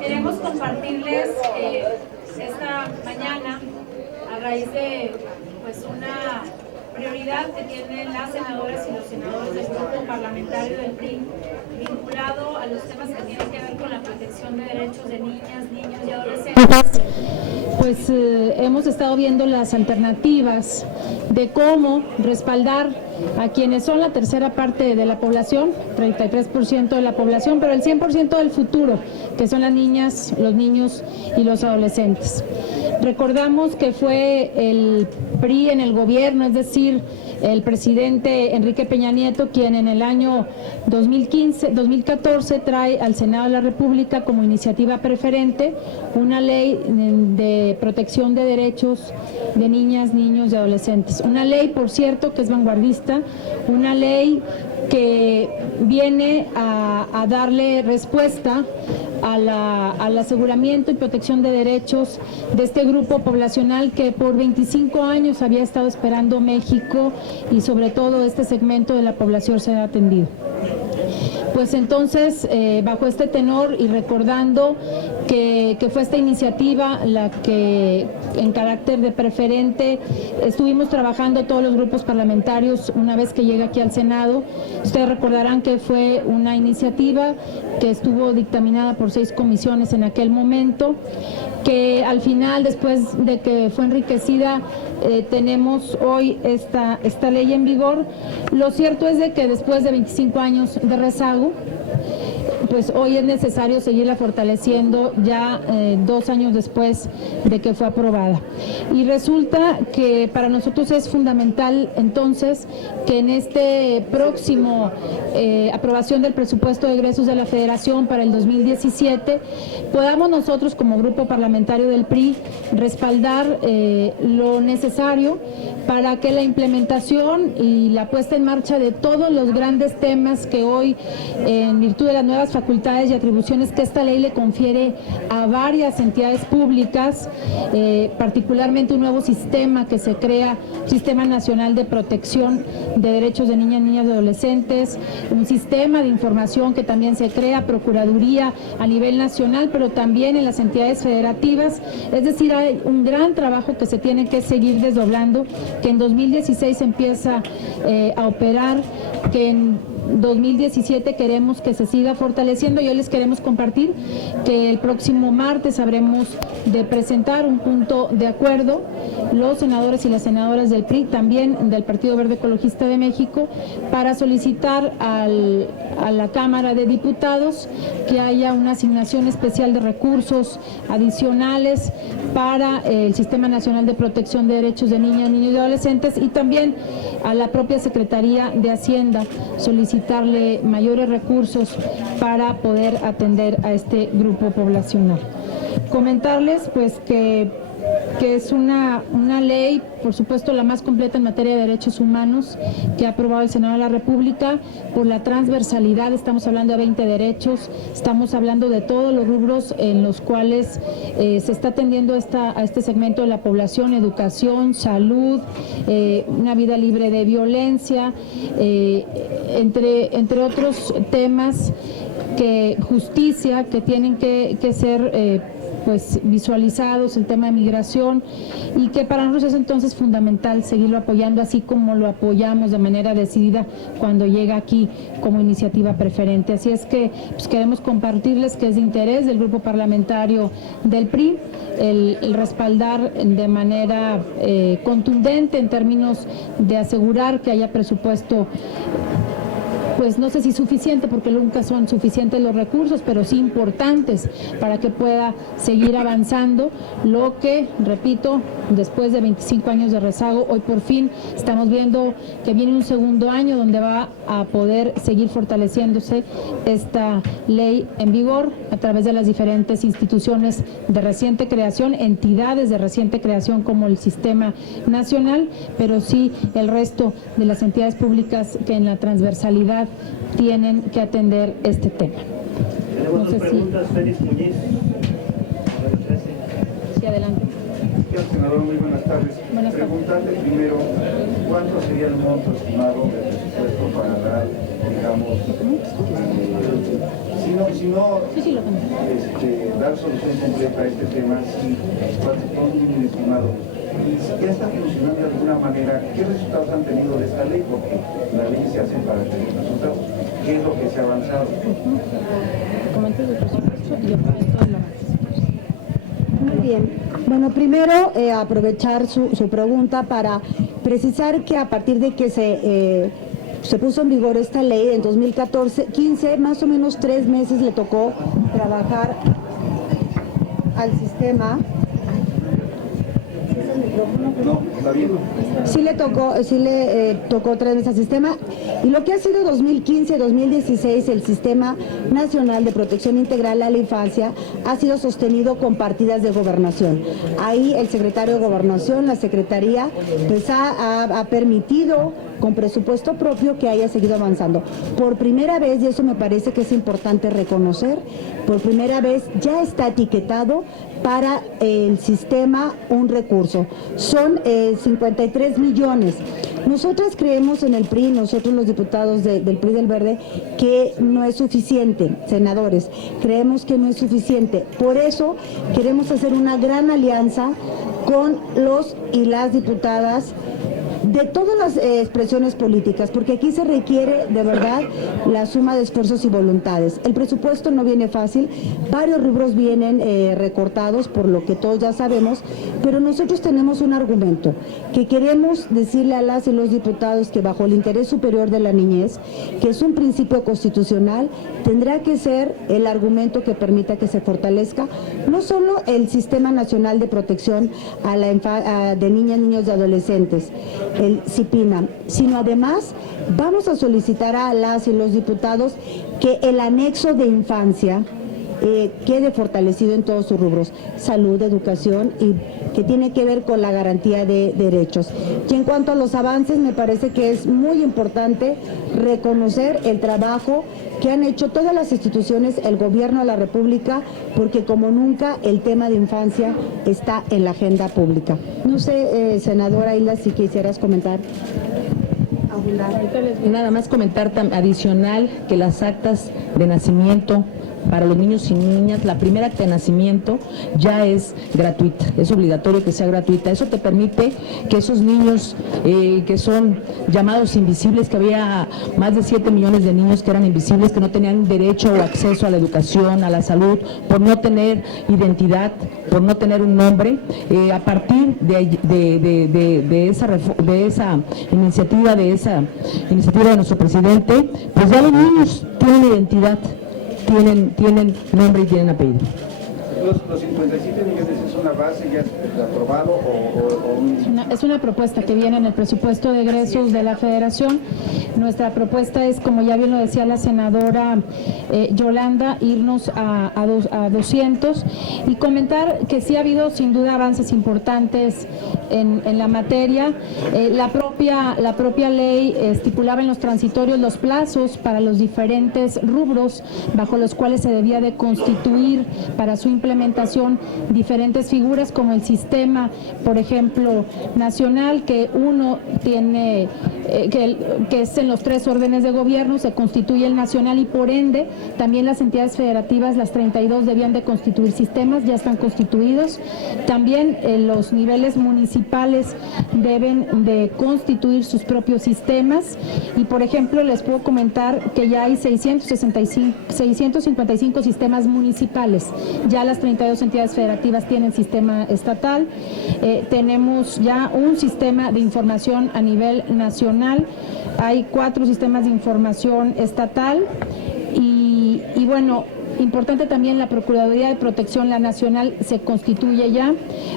Queremos compartirles esta mañana, a raíz de una prioridad que tienen las senadoras y los senadores del grupo parlamentario del PRI, vinculado a los temas que tienen que ver con la protección de derechos de niñas, niños y adolescentes. Pues hemos estado viendo las alternativas de cómo respaldar a quienes son la tercera parte de la población, 33% de la población, pero el 100% del futuro, que son las niñas, los niños y los adolescentes. Recordamos que fue el PRI en el gobierno, es decir, el presidente Enrique Peña Nieto, quien en el año 2014 trae al Senado de la República como iniciativa preferente una ley de protección de derechos de niñas, niños y adolescentes. Una ley, por cierto, que es vanguardista, una ley que viene a darle respuesta al aseguramiento y protección de derechos de este grupo poblacional que por 25 años había estado esperando México y sobre todo este segmento de la población se ha atendido. Pues entonces, bajo este tenor y recordando que fue esta iniciativa la que en carácter de preferente estuvimos trabajando todos los grupos parlamentarios una vez que llega aquí al Senado. Ustedes recordarán que fue una iniciativa que estuvo dictaminada por 6 comisiones en aquel momento, que al final, después de que fue enriquecida, tenemos hoy esta ley en vigor. Lo cierto es de que después de 25 años de rezago, pues hoy es necesario seguirla fortaleciendo ya 2 años después de que fue aprobada. Y resulta que para nosotros es fundamental entonces que en este próximo aprobación del presupuesto de egresos de la Federación para el 2017 podamos nosotros como grupo parlamentario del PRI respaldar lo necesario para que la implementación y la puesta en marcha de todos los grandes temas que hoy, en virtud de las nuevas facultades y atribuciones que esta ley le confiere a varias entidades públicas, particularmente un nuevo sistema que se crea, Sistema Nacional de Protección de Derechos de Niñas, Niños y Adolescentes, un sistema de información que también se crea, Procuraduría a nivel nacional, pero también en las entidades federativas. Es decir, hay un gran trabajo que se tiene que seguir desdoblando, que en 2016 empieza a operar, que en 2017 queremos que se siga fortaleciendo y hoy les queremos compartir que el próximo martes habremos de presentar un punto de acuerdo, los senadores y las senadoras del PRI, también del Partido Verde Ecologista de México, para solicitar a la Cámara de Diputados que haya una asignación especial de recursos adicionales para el Sistema Nacional de Protección de Derechos de Niñas, Niños y Adolescentes, y también a la propia Secretaría de Hacienda solicitarle mayores recursos para poder atender a este grupo poblacional. Comentarles pues que es una ley, por supuesto, la más completa en materia de derechos humanos que ha aprobado el Senado de la República por la transversalidad. Estamos hablando de 20 derechos, estamos hablando de todos los rubros en los cuales se está atendiendo a este segmento de la población: educación, salud, una vida libre de violencia, entre otros temas, justicia, que tienen que ser pues visualizados, el tema de migración, y que para nosotros es entonces fundamental seguirlo apoyando, así como lo apoyamos de manera decidida cuando llega aquí como iniciativa preferente. Así es que pues queremos compartirles que es de interés del grupo parlamentario del PRI el respaldar de manera contundente en términos de asegurar que haya presupuesto, pues no sé si suficiente, porque nunca son suficientes los recursos, pero sí importantes para que pueda seguir avanzando lo que, repito, después de 25 años de rezago, hoy por fin estamos viendo que viene un segundo año donde va a poder seguir fortaleciéndose esta ley en vigor a través de las diferentes instituciones de reciente creación, entidades de reciente creación como el Sistema Nacional, pero sí el resto de las entidades públicas que en la transversalidad tienen que atender este tema. Tenemos dos preguntas. Félix Muñiz. Sí, adelante. Senador, muy buenas tardes. Buenas tardes. Preguntarle primero, ¿cuánto sería el monto estimado del presupuesto para dar, digamos, dar dar solución completa a este tema si un estimado. Y si ya está funcionando de alguna manera, ¿qué resultados han tenido de esta ley? Porque la ley se hace para tener resultados. ¿Qué es lo que se ha avanzado? Comentes del presupuesto y yo comento el avance. Muy bien. Bueno, primero aprovechar su pregunta para precisar que a partir de que se puso en vigor esta ley en 2014-15, más o menos 3 meses le tocó trabajar al sistema. No, está bien. Sí le tocó 3 meses al sistema, y lo que ha sido 2015-2016 el Sistema Nacional de Protección Integral a la Infancia ha sido sostenido con partidas de gobernación. Ahí el secretario de Gobernación, la Secretaría, pues ha permitido con presupuesto propio que haya seguido avanzando. Por primera vez, y eso me parece que es importante reconocer, por primera vez ya está etiquetado para el sistema un recurso. Son 53 millones. Nosotras creemos en el PRI, nosotros los diputados del PRI del Verde, que no es suficiente, senadores, creemos que no es suficiente. Por eso queremos hacer una gran alianza con los y las diputadas de todas las expresiones políticas, porque aquí se requiere de verdad la suma de esfuerzos y voluntades. El presupuesto no viene fácil, varios rubros vienen recortados, por lo que todos ya sabemos, pero nosotros tenemos un argumento, que queremos decirle a las y los diputados que bajo el interés superior de la niñez, que es un principio constitucional, tendrá que ser el argumento que permita que se fortalezca no solo el Sistema Nacional de Protección de Niñas, Niños y Adolescentes, el CIPINA, sino además vamos a solicitar a las y los diputados que el anexo de infancia quede fortalecido en todos sus rubros, salud, educación, y que tiene que ver con la garantía de derechos. Y en cuanto a los avances, me parece que es muy importante reconocer el trabajo que han hecho todas las instituciones, el gobierno de la República, porque como nunca el tema de infancia está en la agenda pública. No sé, senadora Hilda, si quisieras comentar. Nada más comentar adicional que las actas de nacimiento para los niños y niñas, la primera acta de nacimiento ya es gratuita, es obligatorio que sea gratuita. Eso te permite que esos niños que son llamados invisibles, que había más de 7 millones de niños que eran invisibles, que no tenían derecho o acceso a la educación, a la salud, por no tener identidad, por no tener un nombre, a partir de esa iniciativa de nuestro presidente, pues ya los niños tienen identidad, tienen nombre y tienen apellido. Los 57 millones es una base ya aprobado Es una propuesta que viene en el presupuesto de egresos de la Federación. Nuestra propuesta es, como ya bien lo decía la senadora Yolanda, irnos a 200 y comentar que sí ha habido sin duda avances importantes en la materia. La propia ley estipulaba en los transitorios los plazos para los diferentes rubros bajo los cuales se debía de constituir para su implementación diferentes figuras, como el sistema, por ejemplo, nacional, que uno tiene, que es en los 3 órdenes de gobierno, se constituye el nacional, y por ende también las entidades federativas, las 32, debían de constituir sistemas, ya están constituidos. También los niveles municipales deben de constituir sus propios sistemas, y por ejemplo les puedo comentar que ya hay 655 sistemas municipales, ya las 32 entidades federativas tienen sistema estatal. Tenemos ya un sistema de información a nivel nacional, hay 4 sistemas de información estatal, y bueno, importante también la Procuraduría de Protección, la nacional, se constituye ya,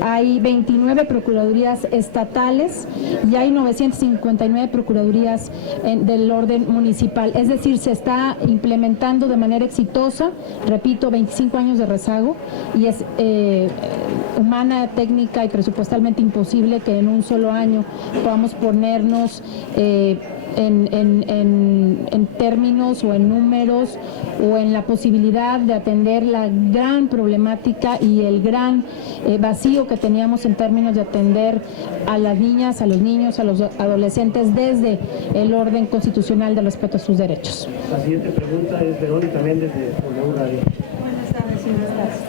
hay 29 procuradurías estatales y hay 959 procuradurías del orden municipal, es decir, se está implementando de manera exitosa, repito, 25 años de rezago, y es humana, técnica y presupuestalmente imposible que en un solo año podamos ponernos en términos o en números o en la posibilidad de atender la gran problemática y el gran vacío que teníamos en términos de atender a las niñas, a los niños, a los adolescentes desde el orden constitucional de respeto a sus derechos. La siguiente pregunta es Verónica Méndez de W Radio. Buenas tardes, ¿cómo estás?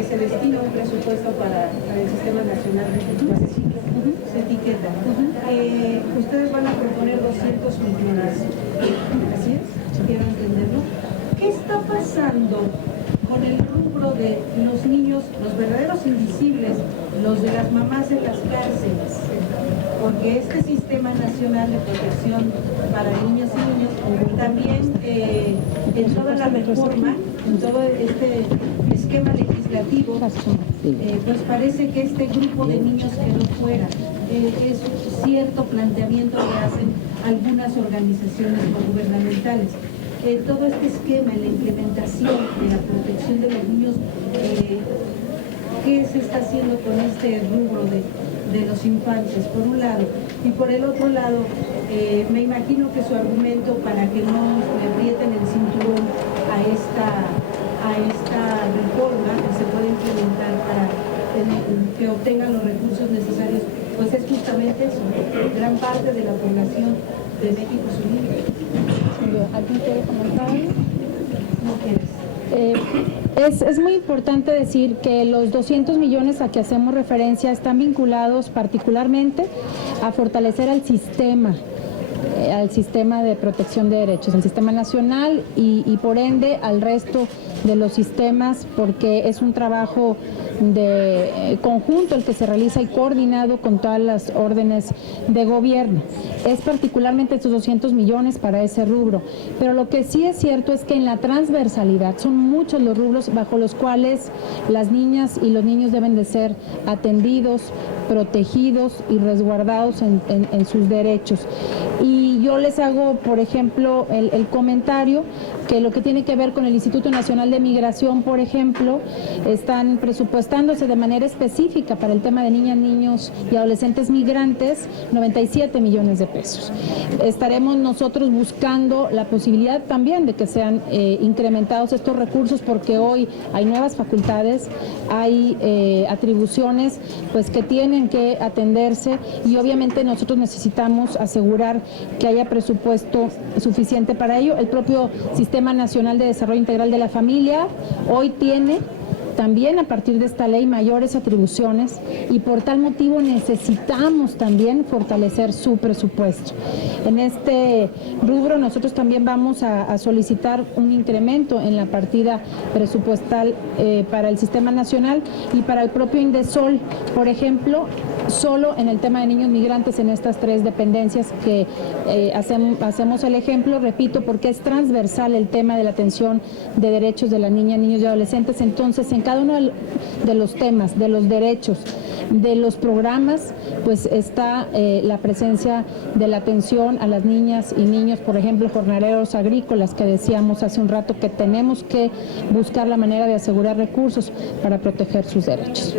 que se destina un presupuesto para el Sistema Nacional de Etiqueta. Ustedes van a proponer 200 millones. ¿Así es? Quiero entenderlo. ¿Qué está pasando con el rubro de los niños, los verdaderos invisibles, los de las mamás en las cárceles? Porque este Sistema Nacional de Protección para Niños y Niños también en toda la reforma, en todo este esquema legislativo, pues parece que este grupo de niños quedó fuera. Es cierto planteamiento que hacen algunas organizaciones no gubernamentales. Todo este esquema en la implementación de la protección de los niños, ¿qué se está haciendo con este rubro de los infantes, por un lado? Y por el otro lado, me imagino que su argumento para que no le aprieten el cinturón a esta reforma que se puede implementar para que obtengan los recursos necesarios, pues es justamente eso, gran parte de la población de México es un niño. ¿Alguien quiere comentar? No quieres. Es muy importante decir que los 200 millones a que hacemos referencia están vinculados particularmente a fortalecer al sistema de protección de derechos, el sistema nacional y por ende al resto de los sistemas, porque es un trabajo de conjunto el que se realiza y coordinado con todas las órdenes de gobierno. Es particularmente estos 200 millones para ese rubro, pero lo que sí es cierto es que en la transversalidad son muchos los rubros bajo los cuales las niñas y los niños deben de ser atendidos, protegidos y resguardados en sus derechos. Y yo les hago, por ejemplo, el comentario que lo que tiene que ver con el Instituto Nacional de Migración, por ejemplo, están presupuestándose de manera específica para el tema de niñas, niños y adolescentes migrantes 97 millones de pesos. Estaremos nosotros buscando la posibilidad también de que sean incrementados estos recursos, porque hoy hay nuevas facultades, hay atribuciones pues que tienen que atenderse y obviamente nosotros necesitamos asegurar que haya presupuesto suficiente para ello. El propio Sistema Nacional de Desarrollo Integral de la Familia hoy tiene también a partir de esta ley mayores atribuciones y por tal motivo necesitamos también fortalecer su presupuesto. En este rubro nosotros también vamos a solicitar un incremento en la partida presupuestal para el Sistema Nacional y para el propio Indesol, por ejemplo, solo en el tema de niños migrantes en estas tres dependencias que hacemos el ejemplo, repito, porque es transversal el tema de la atención de derechos de las niñas, niños y adolescentes. Entonces, en cada uno de los temas, de los derechos, de los programas, pues está la presencia de la atención a las niñas y niños, por ejemplo, jornaleros agrícolas, que decíamos hace un rato que tenemos que buscar la manera de asegurar recursos para proteger sus derechos.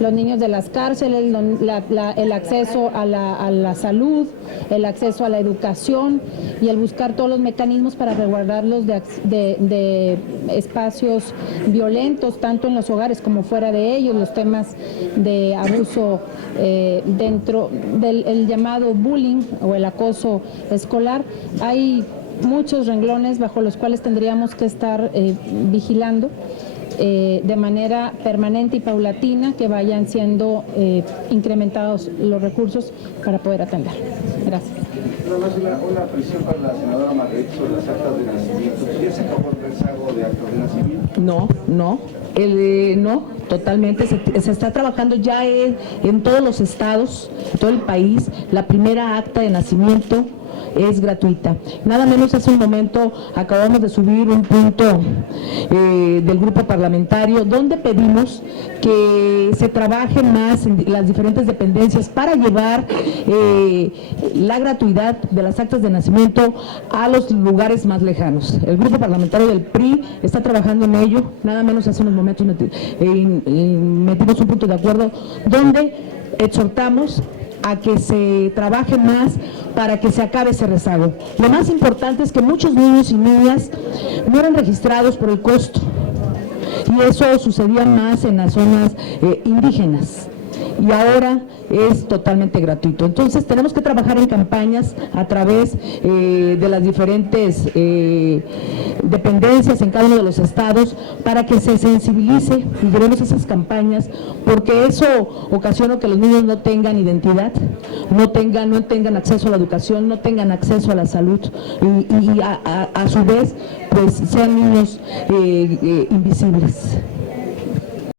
Los niños de las cárceles, el acceso a la salud, el acceso a la educación y el buscar todos los mecanismos para resguardarlos de espacios violentos, tanto en los hogares como fuera de ellos, los temas de abuso dentro del llamado bullying o el acoso escolar. Hay muchos renglones bajo los cuales tendríamos que estar vigilando de manera permanente y paulatina que vayan siendo incrementados los recursos para poder atender. Gracias. Nada más una presión para la senadora Marguerite sobre las actas de nacimiento. ¿Ya se acabó el rezago de actas de nacimiento? No, totalmente. Se está trabajando ya en todos los estados, en todo el país. La primera acta de nacimiento es gratuita. Nada menos hace un momento acabamos de subir un punto del grupo parlamentario donde pedimos que se trabaje más en las diferentes dependencias para llevar la gratuidad de las actas de nacimiento a los lugares más lejanos. El grupo parlamentario del PRI está trabajando en ello. Nada menos hace unos momentos metimos un punto de acuerdo donde exhortamos a que se trabaje más para que se acabe ese rezago. Lo más importante es que muchos niños y niñas no eran registrados por el costo y eso sucedía más en las zonas indígenas. y ahora es totalmente gratuito. Entonces tenemos que trabajar en campañas a través de las diferentes dependencias en cada uno de los estados para que se sensibilice y llevemos esas campañas, porque eso ocasiona que los niños no tengan identidad, no tengan acceso a la educación, no tengan acceso a la salud y a su vez pues sean niños invisibles.